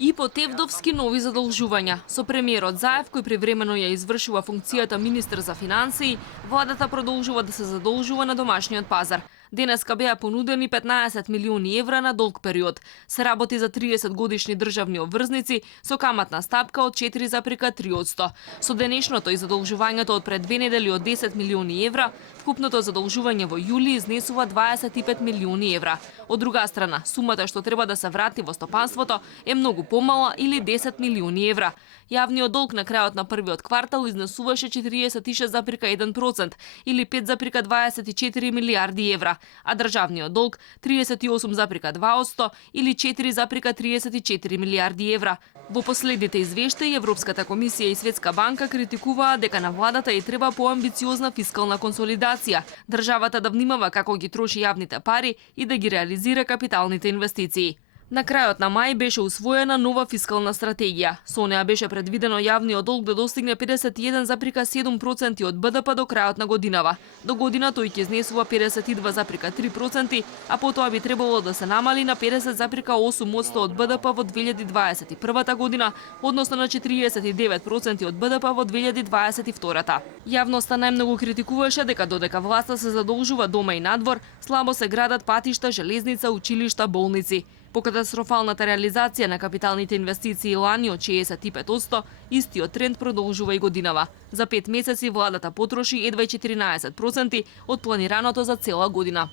И потевдовски нови задолжувања. Со премиерот Заев, кој привремено ја извршува функцијата министер за финансии, владата продолжува да се задолжува на домашниот пазар. Денеска беа понудени 15 милиони евра на долг период. Се работи за 30 годишни државни обврзници со каматна стапка од 4,3%. Со денешното и задолжувањето од пред 2 недели од 10 милиони евра, вкупното задолжување во јули изнесува 25 милиони евра. Од друга страна, сумата што треба да се врати во стопанството е многу помала или 10 милиони евра. Јавниот долг на крајот на првиот квартал изнесуваше 46,1% или 5,24 милијарди евра, а државниот долг 38,2% или 4,34 милијарди евра. Во последните извештаи Европската комисија и Светска банка критикуваа дека на владата и треба поамбициозна фискална консолидација, државата да внимава како ги троши јавните пари и да ги реализира капиталните инвестиции. На крајот на мај беше усвоена нова фискална стратегија. Со неа беше предвидено јавниот долг да достигне 51,7% од БДП до крајот на годинава. До година тој ќе изнесува 52,3%, а потоа би требало да се намали на 50,8% од БДП во 2021 година, односно на 49% од БДП во 2022. Јавноста најмногу критикуваше дека додека власта се задолжува дома и надвор, слабо се градат патишта, железница, училишта, болници. По катастрофалната реализација на капиталните инвестиции лани од 65%, истиот тренд продолжува и годинава. За 5 месеци владата потроши едва 14% од планираното за цела година.